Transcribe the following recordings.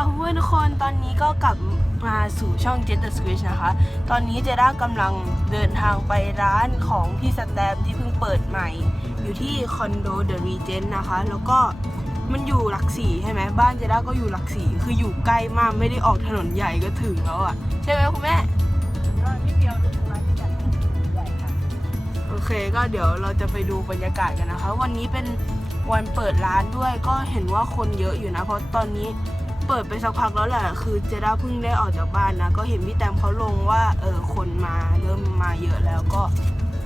ค่ะเพื่อนๆทุกคนตอนนี้ก็กลับมาสู่ช่อง Jet the Squish นะคะ ตอนนี้เจด้ากำลังเดินทางไปร้านของพี่สแตมที่เพิ่งเปิดใหม่ อยู่ที่คอนโดเดอะรีเจนนะคะ แล้วก็มันอยู่หลักสี่ใช่ไหมบ้านเจด้าก็อยู่หลักสี่คืออยู่ใกล้มากไม่ได้ออกถนนใหญ่ก็ถึงแล้วอะ่ะ ใช่ไหมคุณแม่ก็นิดเดียวถึงมาที่แบบใหญ่ค่ะโอเคก็เดี๋ยวเราจะไปดูบรรยากาศกันนะคะ วันนี้เป็นวันเปิดร้านด้วยก็เห็นว่าคนเยอะอยู่นะ เพราะตอนนี้ เปิดไปสักพักแล้วแหละ คือเจด้าเพิ่งได้ออกจากบ้านนะ ก็เห็นพี่แตมเขาลงว่า เออ คนมาเริ่มมาเยอะแล้วก็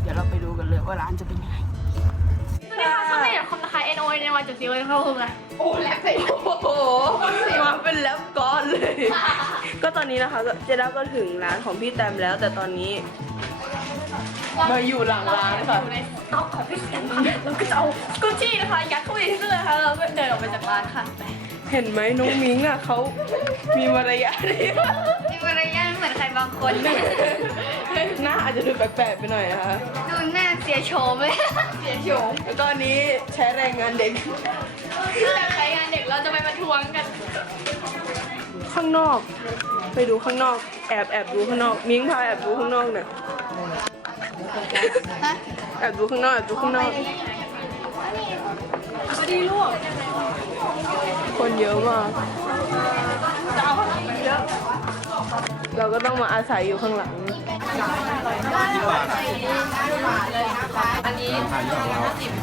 เดี๋ยวเราไปดูกันเลยว่าร้านจะเป็นยังไงสวัสดีค่ะช่องในของนะคะ N O ในวันจุดซีวันเข้าคุกอะโอ้แลบเลยโอ้โหมาเป็นแลบก้อนเลย ก็ตอนนี้นะคะเจด้าก็ถึงร้านของพี่แตมแล้ว แต่ตอนนี้มาอยู่หลังร้านค่ะอยู่ในสต็อกของพี่แซมค่ะเราก็จะเอากุชชี่นะคะยัดเข้าไปในเสื้อนะคะแล้วก็เดินออกไปจากร้านค่ะไป เห็นไหมน้องมิงอะเขามีมารยาทดีมากมีมารยาทเหมือนใครบางคนหน้าอาจจะดูแปลกๆไปหน่อยนะคะดูหน้าเสียโฉมเลยเสียโฉมแล้วก็อันนี้ใช้แรงงานเด็กแต่ใครงานเด็กเราจะไปประท้วงกัน ข้างนอก ไปดูข้างนอก แอบแอบดูข้างนอก มิ้งพาแอบดูข้างนอกหน่อยแอบดูข้างนอกแอบดูข้างนอก ดีลูกคนเยอะมาก เราก็ต้องมาอาศัยอยู่ข้างหลัง อันนี้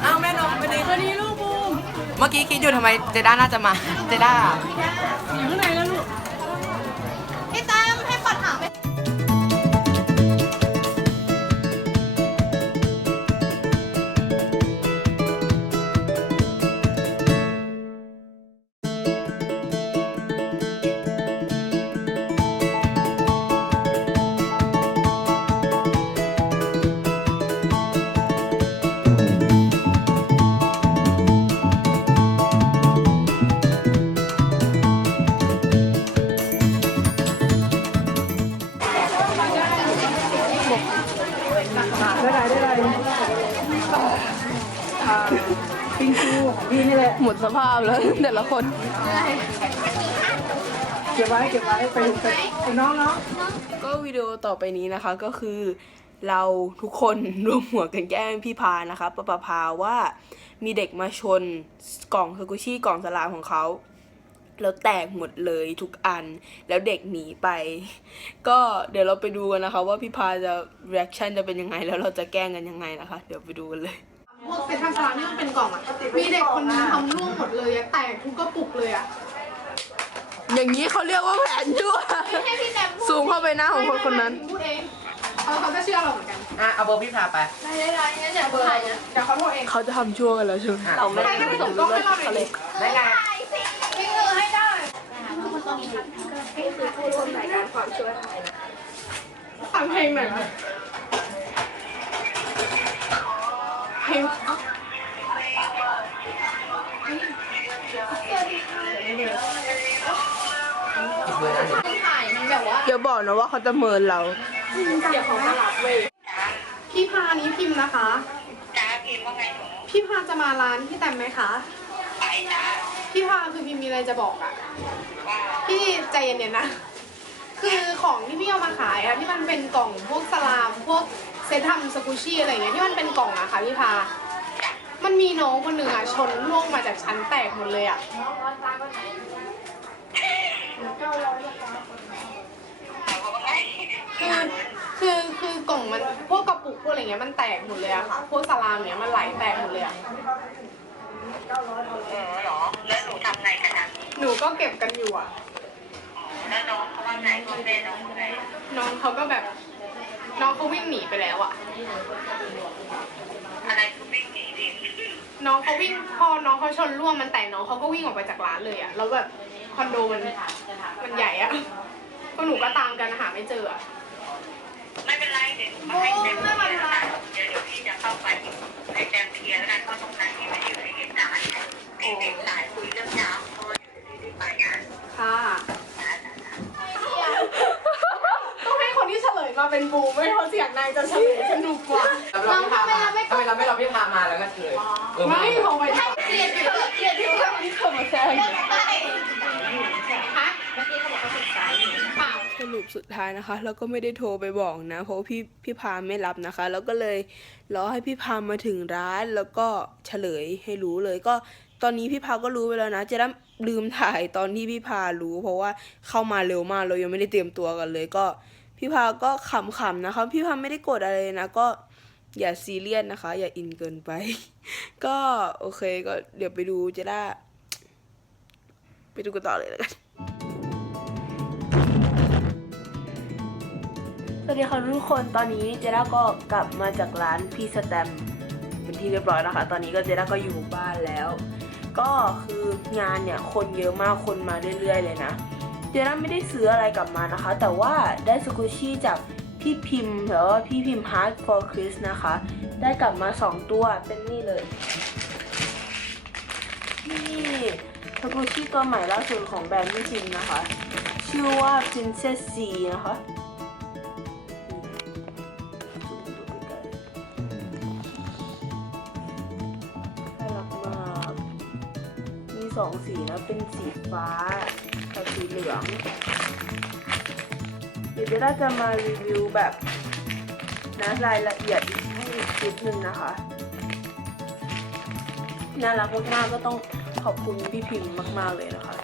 เอาแม่นมไปเลยสวัสดีลูกบูม เมื่อกี้คิดอยู่ทำไมเจด้าน่าจะมา เจด้าอยู่ข้างในแล้วลูก ปิงซูของพี่นี่แหละหมดสภาพแล้ว แต่ละคนเก็บไว้เก็บไว้ไปไปไปน้องเนาะก็วิดีโอต่อไปนี้นะคะก็คือเราทุกคนรวมหัวกันแกล้งพี่พานะคะปะปะพาว่ามีเด็กมาชนกล่องสกุชี่กล่องสลามของเขาแล้วแตกหมดเลยทุกอันแล้วเด็กหนีไป ก็เดี๋ยวเราไปดูกันนะคะ ว่าพี่พาจะ reaction จะเป็นยังไง แล้วเราจะแกล้งกันยังไงนะคะ เดี๋ยวไปดูกันเลย พวกเซ็ตทางสลามที่มันเป็นกล่องอะ มีเด็กคนนึงทำร่วงหมดเลยอะแตกทุกกระปุกเลยอะอย่างนี้เขาเรียกว่าแผนชั่วให้พี่แตมพูดซูมเข้าไปหน้าของคนคนนั้น พูดเองเขาเขาจะเชื่อเราเหมือนกัน อะเอาเบอร์พี่พาไปได้ได้ได้งั้นเดี๋ยวเบอร์ถ่ายนะเดี๋ยวเขาโทษเองเขาจะทำชั่วกันแล้วใช่ไหมเราไม่ได้ผสมรู้เลยเขาเลยได้ไงพี่มือให้ได้ฟังเพลงหน่อยไหมเพลง ถ่ายมันแบบว่าอย่าบอกนะว่าเขาจะเมินเรา เดี๋ยวเขาจะรับเว้ยพี่พานี้พิมพ์นะคะ จ้าพิมพ์ว่าไงหนูพี่พาจะมาร้านพี่แตมไหมคะ ไปจ้าพี่พาคือพิมพ์มีอะไรจะบอกอะว่าพี่ใจเย็นๆนะ คือของที่พี่เอามาขายอะที่มันเป็นกล่องพวกสลามพวก เซตทำสกูชี่อะไรอย่างเงี้ยที่มันเป็นกล่องอะค่ะพี่พา มันมีน้องคนหนึ่งอะชนล่วงมาจากชั้นแตกหมดเลยอะหมายความว่าไงคือคือคือกล่องมันพวกกระปุกพวกอะไรเงี้ยมันแตกหมดเลยอะค่ะพวกสลามเนี้ยมันไหลแตกหมดเลยอะเออเหรอ แล้วหนูทำไงกันอะหนูก็เก็บกันอยู่อะอ๋อแล้วน้องเขาว่าไงพ่อแม่น้องว่าไงน้องเขาก็แบบ น้องเขาวิ่งหนีไปแล้วอะอะไรคือวิ่งหนีดิน้องเขาวิ่งพอน้องเขาชนร่วงมันแตกน้องเขาก็วิ่งออกไปจากร้านเลยอะแล้วแบบคอนโดมันมันใหญ่อะก็หนูก็ตามกันหาไม่เจออะไม่เป็นไรเดี๋ยวหนูมาให้เต็ม มาเป็นบูมไม่เพราะเสียงนายจะเฉลยสนุกกว่าเราพี่พามาทำไมเราไม่เราพี่พามาแล้วก็เลยเออไม่พอไปเกลียดอยู่เกลียดอยู่ที่เขามาแซงฮะรุปสุดท้ายนะคะ แล้วก็ไม่ได้โทรไปบอกนะเพราะว่าพี่พี่พาไม่รับนะคะ แล้วก็เลยรอให้พี่พามาถึงร้านแล้วก็เฉลยให้รู้เลยก็ตอนนี้พี่พาก็รู้ไปแล้วนะเจะได้ลืมถ่ายตอนที่พี่พารู้ เพราะว่าเข้ามาเร็วมากเรายังไม่ได้เตรียมตัวกันเลยก็ พี่พาก็ขำๆนะคะ พี่พาไม่ได้โกรธอะไรเลยนะ ก็อย่าซีเรียสนะคะ อย่าอินเกินไป ก็โอเคก็เดี๋ยวไปดูเจะได้ ไปดูกันต่อเลยแล้วกันสวัสดีค่ะทุกคนตอนนี้เจด้าก็กลับมาจากร้านพี่สแตมเป็นที่เรียบร้อยแล้วค่ะตอนนี้ก็เจด้าก็อยู่บ้านแล้ว ก็คืองานเนี่ยคนเยอะมากคนมาเรื่อย ๆ เลยนะ เจด้าไม่ได้ซื้ออะไรกลับมานะคะ แต่ว่าได้สกุชี่จากพี่พิมพ์หรือว่าพี่พิมพ์ Hard for Chris นะคะ ได้กลับมา 2 ตัวเป็นนี่เลย นี่สกุชี่ตัวใหม่ล่าสุดของแบรนด์พี่พิมพ์นะคะ ชื่อว่า Princess C นะคะ สองสีนะเป็นสีฟ้ากับสีเหลือง เดี๋ยวเจะได้จะมารีวิวแบบนะรายละเอียดให้อีกคลิปหนึ่งนะคะ น่ารักมากๆก็ต้องขอบคุณพี่พิมพ์มากๆเลยนะคะ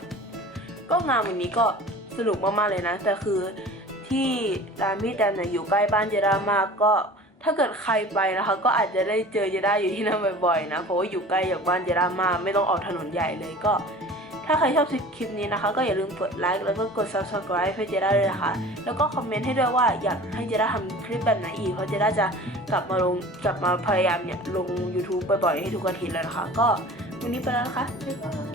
ก็งานวันนี้ก็สนุกมากๆเลยนะ แต่คือที่ร้านพี่แตมเนี่ยอยู่ใกล้บ้านเจด้ามากก็ ถ้าเกิดใครไปนะคะ ก็อาจจะได้เจอเจด้าอยู่ที่นั่นบ่อยๆนะเพราะว่าอยู่ใกล้จากบ้านเจด้ามากไม่ต้องออกถนนใหญ่เลยก็ ถ้าใครชอบคลิปนี้นะคะ ก็อย่าลืมกดไลค์แล้วก็กด subscribe ให้เจด้าเลยนะคะ แล้วก็คอมเมนต์ให้ด้วยว่าอยากให้เจด้าทำคลิปแบบไหนอีกเพราะเจด้าจะกลับมาลงกลับมาพยายามเนี่ยลง YouTube บ่อยๆให้ทุกอาทิตย์แล้วนะคะ ก็วันนี้ไปแล้วนะคะบ๊ายบาย